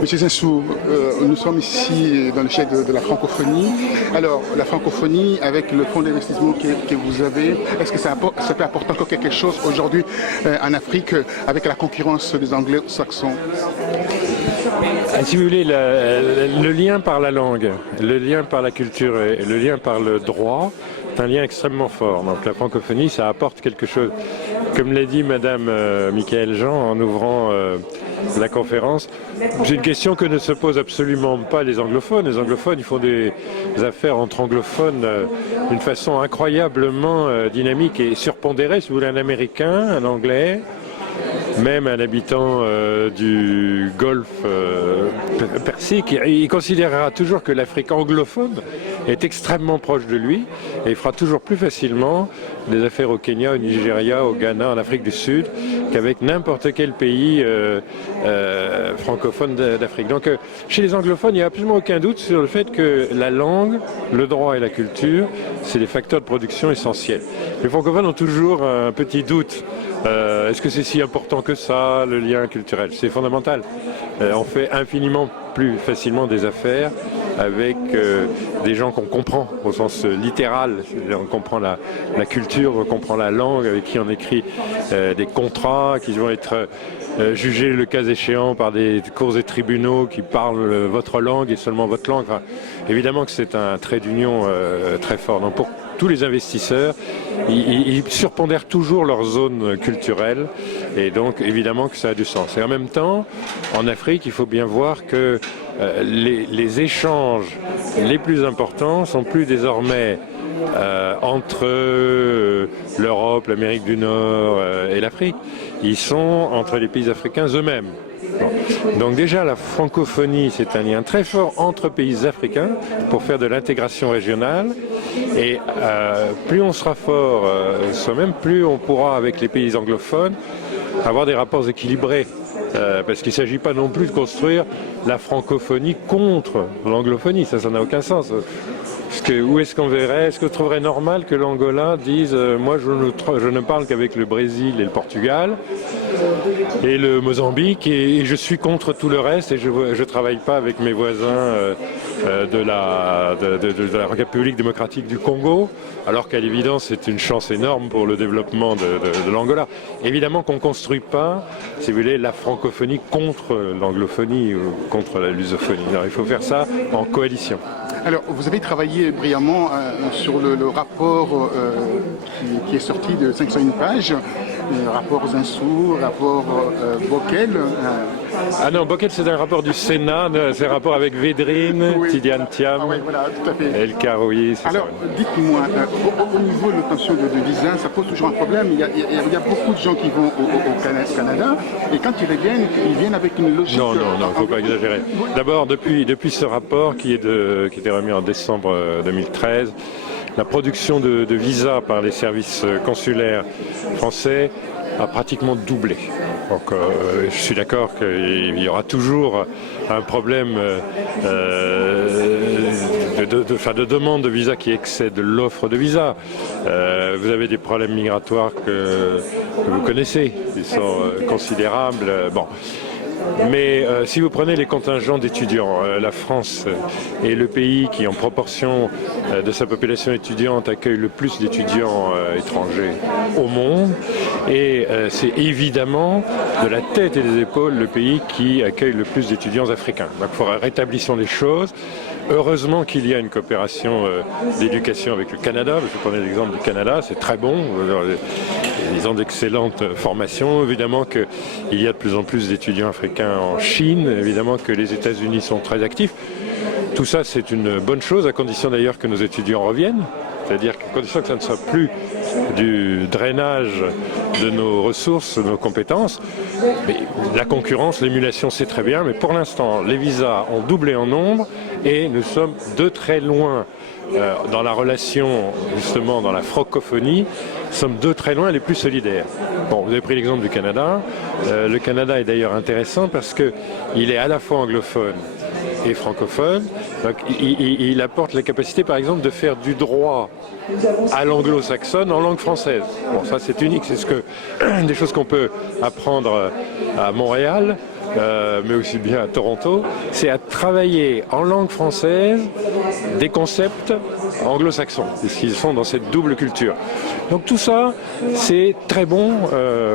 Monsieur Zinsou, nous sommes ici dans le chef de la francophonie. Alors, la francophonie, avec le fonds d'investissement que vous avez, est-ce que ça peut apporter encore quelque chose aujourd'hui en Afrique avec la concurrence des anglo-saxons? Si vous voulez, le lien par la langue, le lien par la culture et le lien par le droit, c'est un lien extrêmement fort. Donc la francophonie, ça apporte quelque chose. Comme l'a dit Madame Michaël Jean en ouvrant la conférence, c'est une question que ne se posent absolument pas les anglophones. Les anglophones, ils font des affaires entre anglophones d'une façon incroyablement dynamique et surpondérée. Si vous voulez, un Américain, un Anglais, même un habitant du Golfe Persique, il considérera toujours que l'Afrique anglophone est extrêmement proche de lui et il fera toujours plus facilement des affaires au Kenya, au Nigeria, au Ghana, en Afrique du Sud qu'avec n'importe quel pays francophone d'Afrique. Donc chez les anglophones, il n'y a absolument aucun doute sur le fait que la langue, le droit et la culture, c'est des facteurs de production essentiels. Les francophones ont toujours un petit doute. Est-ce que c'est si important que ça, le lien culturel? C'est fondamental. On fait infiniment plus facilement des affaires avec des gens qu'on comprend au sens littéral. On comprend la culture, on comprend la langue, avec qui on écrit des contrats qui vont être jugés le cas échéant par des cours et tribunaux qui parlent votre langue et seulement votre langue. Enfin, évidemment que c'est un trait d'union très fort. Donc pour tous les investisseurs, ils surpondèrent toujours leur zone culturelle et donc évidemment que ça a du sens. Et en même temps, en Afrique, il faut bien voir que les échanges les plus importants sont plus désormais entre l'Europe, l'Amérique du Nord et l'Afrique. Ils sont entre les pays africains eux-mêmes. Bon. Donc déjà, la francophonie, c'est un lien très fort entre pays africains pour faire de l'intégration régionale. Et plus on sera fort soi-même, plus on pourra, avec les pays anglophones, avoir des rapports équilibrés. Parce qu'il ne s'agit pas non plus de construire la francophonie contre l'anglophonie. Ça n'a aucun sens. Où est-ce qu'on verrait? Est-ce qu'on trouverait normal que l'Angola dise moi je ne parle qu'avec le Brésil et le Portugal et le Mozambique et je suis contre tout le reste et je ne travaille pas avec mes voisins de la République démocratique du Congo, alors qu'à l'évidence c'est une chance énorme pour le développement de l'Angola. Évidemment qu'on ne construit pas, si vous voulez, la francophonie contre l'anglophonie ou contre la lusophonie. Alors, il faut faire ça en coalition. Alors, vous avez travaillé brillamment sur le rapport qui est sorti de 501 pages, le rapport Zinsou, rapport Bockel. Ah non, Bockel, c'est un rapport du Sénat, c'est un rapport avec Védrine, oui. Tidiane Thiam, oui, voilà, tout à fait. El Karoui. Alors, dites-moi, au niveau de l'obtention de visa, ça pose toujours un problème. Il y a beaucoup de gens qui vont au Canada, et quand ils viennent avec une logique... Non, il ne faut pas exagérer. D'abord, depuis ce rapport qui était remis en décembre 2013, la production de visas par les services consulaires français a pratiquement doublé. Donc je suis d'accord qu'il y aura toujours un problème de demande de visa qui excède l'offre de visa. Vous avez des problèmes migratoires que vous connaissez, ils sont considérables. Bon. Mais si vous prenez les contingents d'étudiants, la France est le pays qui, en proportion de sa population étudiante, accueille le plus d'étudiants étrangers au monde. Et c'est évidemment, de la tête et des épaules, le pays qui accueille le plus d'étudiants africains. Donc il faudra rétablissons les choses. Heureusement qu'il y a une coopération d'éducation avec le Canada. Je vais prendre l'exemple du Canada, c'est très bon. Ils ont d'excellentes formations. Évidemment qu'il y a de plus en plus d'étudiants africains en Chine. Évidemment que les États-Unis sont très actifs. Tout ça, c'est une bonne chose, à condition d'ailleurs que nos étudiants reviennent. C'est-à-dire qu'à condition que ça ne soit plus du drainage de nos ressources, de nos compétences. Mais la concurrence, l'émulation, c'est très bien. Mais pour l'instant, les visas ont doublé en nombre et nous sommes de très loin dans la relation, justement, dans la francophonie, sommes de très loin les plus solidaires. Bon, vous avez pris l'exemple du Canada. Le Canada est d'ailleurs intéressant parce qu'il est à la fois anglophone et francophone. Donc, il apporte la capacité, par exemple, de faire du droit à l'anglo-saxonne en langue française. Bon, ça c'est unique, c'est des choses qu'on peut apprendre à Montréal, mais aussi bien à Toronto, c'est à travailler en langue française des concepts anglo-saxons, puisqu'ils sont dans cette double culture. Donc tout ça, c'est très bon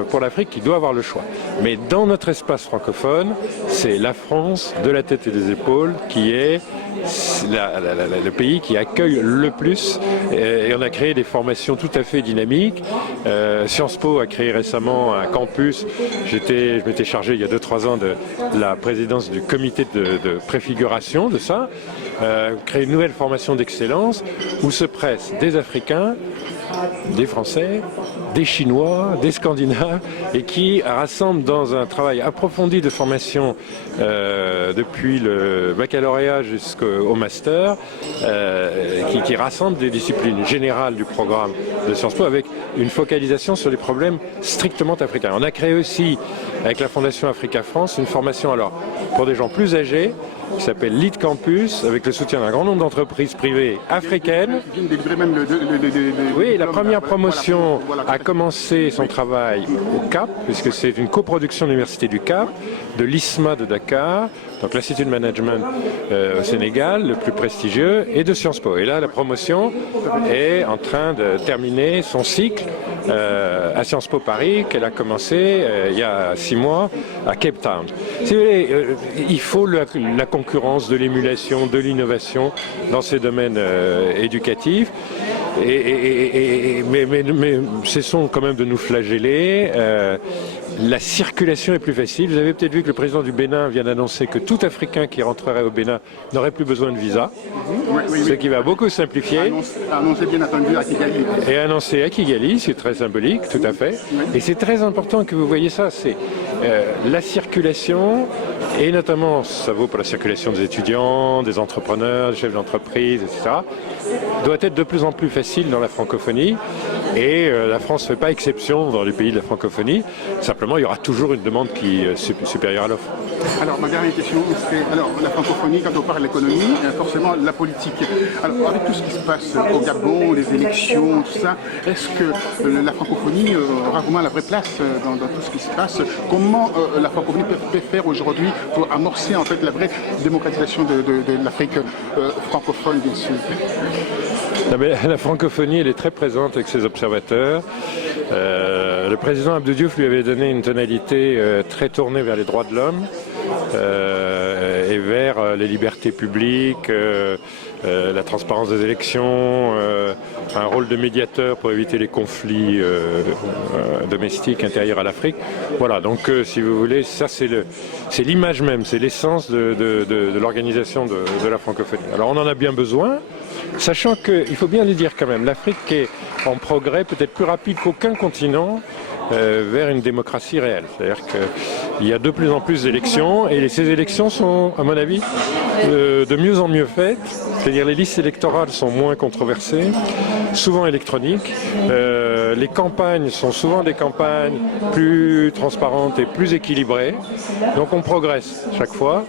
pour l'Afrique qui doit avoir le choix. Mais dans notre espace francophone, c'est la France de la tête et des épaules qui est le pays qui accueille le plus, et on a créé des formations tout à fait dynamiques. Sciences Po a créé récemment un campus. Je m'étais chargé il y a 2-3 ans de la présidence du comité de préfiguration de ça, créer une nouvelle formation d'excellence où se pressent des Africains, des Français, des Chinois, des Scandinaves, et qui rassemblent dans un travail approfondi de formation depuis le baccalauréat jusqu'au master, qui rassemble des disciplines générales du programme de Sciences Po avec une focalisation sur les problèmes strictement africains. On a créé aussi, avec la Fondation Africa France, une formation alors pour des gens plus âgés, qui s'appelle Lead Campus, avec le soutien d'un grand nombre d'entreprises privées africaines. Oui, la première promotion a commencé son travail au Cap, puisque c'est une coproduction de l'Université du Cap, de l'ISMA de Dakar, donc l'Institut de Management au Sénégal, le plus prestigieux, et de Sciences Po. Et là, la promotion est en train de terminer son cycle à Sciences Po Paris, qu'elle a commencé il y a 6 mois à Cape Town. Si vous voulez, il faut la concurrence, de l'émulation, de l'innovation dans ces domaines éducatifs. Mais cessons quand même de nous flageller. La circulation est plus facile. Vous avez peut-être vu que le président du Bénin vient d'annoncer que tout Africain qui rentrerait au Bénin n'aurait plus besoin de visa, ce qui va beaucoup simplifier. Annoncé bien entendu à Kigali. Et annoncé à Kigali, c'est très symbolique, tout à fait. Et c'est très important que vous voyez ça, c'est la circulation, et notamment, ça vaut pour la circulation des étudiants, des entrepreneurs, des chefs d'entreprise, etc., doit être de plus en plus facile dans la francophonie. Et la France ne fait pas exception dans les pays de la francophonie. Simplement, il y aura toujours une demande qui est supérieure à l'offre. Alors, ma dernière question, c'est la francophonie, quand on parle de l'économie, forcément la politique. Alors, avec tout ce qui se passe au Gabon, les élections, tout ça, est-ce que la francophonie aura vraiment la vraie place dans tout ce qui se passe? Comment la francophonie peut faire aujourd'hui pour amorcer en fait la vraie démocratisation de l'Afrique francophone, bien sûr? La francophonie, elle est très présente avec ses observateurs. Le président Abdou Diouf lui avait donné une tonalité très tournée vers les droits de l'homme et vers les libertés publiques, la transparence des élections, un rôle de médiateur pour éviter les conflits domestiques intérieurs à l'Afrique. Voilà, donc si vous voulez, ça c'est l'image même, c'est l'essence de l'organisation de la francophonie. Alors on en a bien besoin, sachant qu'il faut bien le dire quand même, l'Afrique est en progrès peut-être plus rapide qu'aucun continent vers une démocratie réelle. C'est-à-dire qu'il y a de plus en plus d'élections, et ces élections sont, à mon avis, de mieux en mieux faites. C'est-à-dire les listes électorales sont moins controversées, souvent électroniques. Les campagnes sont souvent des campagnes plus transparentes et plus équilibrées. Donc on progresse chaque fois.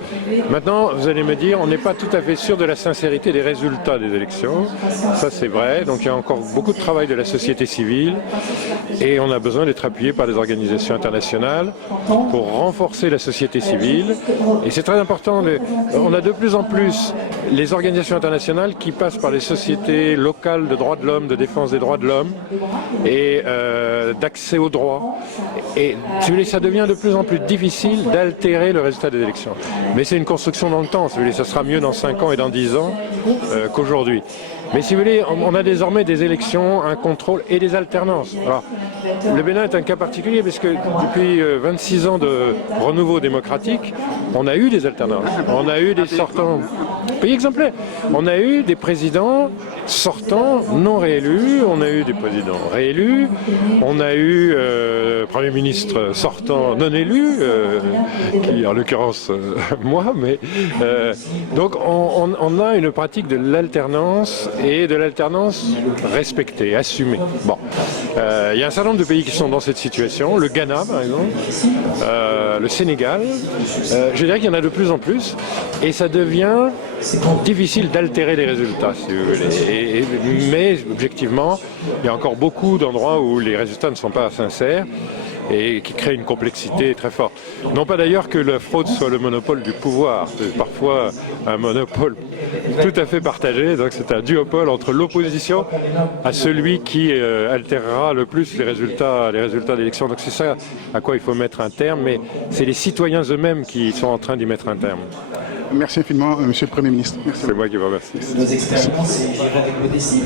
Maintenant, vous allez me dire, on n'est pas tout à fait sûr de la sincérité des résultats des élections. Ça c'est vrai. Donc il y a encore beaucoup de travail de la société civile, et on a besoin d'être appuyé par des organisations internationales pour renforcer la société civile. Et c'est très important. On a de plus en plus les organisations internationales qui passent par les sociétés locales de droits de l'homme, de défense des droits de l'homme et d'accès aux droits. Et si vous voulez, ça devient de plus en plus difficile d'altérer le résultat des élections. Mais c'est une construction dans le temps. Si vous voulez, ça sera mieux dans 5 ans et dans 10 ans qu'aujourd'hui. Mais si vous voulez, on a désormais des élections, un contrôle et des alternances. Alors, le Bénin est un cas particulier parce que depuis 26 ans de renouveau démocratique, on a eu des alternances. On a eu des sortants, pays exemplaires. On a eu des présidents sortants non réélus, on a eu des présidents réélus, on a eu Premier ministre sortant non élu, qui en l'occurrence moi, mais donc on a une pratique de l'alternance, et de l'alternance respectée, assumée. Bon, il y a un certain nombre de pays qui sont dans cette situation, le Ghana par exemple, le Sénégal, je dirais qu'il y en a de plus en plus, et ça devient difficile d'altérer les résultats, si vous voulez. Mais objectivement, il y a encore beaucoup d'endroits où les résultats ne sont pas sincères. et qui crée une complexité très forte. Non pas d'ailleurs que la fraude soit le monopole du pouvoir, c'est parfois un monopole tout à fait partagé, donc c'est un duopole entre l'opposition à celui qui altérera le plus les résultats d'élection. Donc c'est ça à quoi il faut mettre un terme, mais c'est les citoyens eux-mêmes qui sont en train d'y mettre un terme. Merci infiniment, Monsieur le Premier ministre. Merci. C'est moi qui vous remercie. Nos expériences et gérer avec modestie.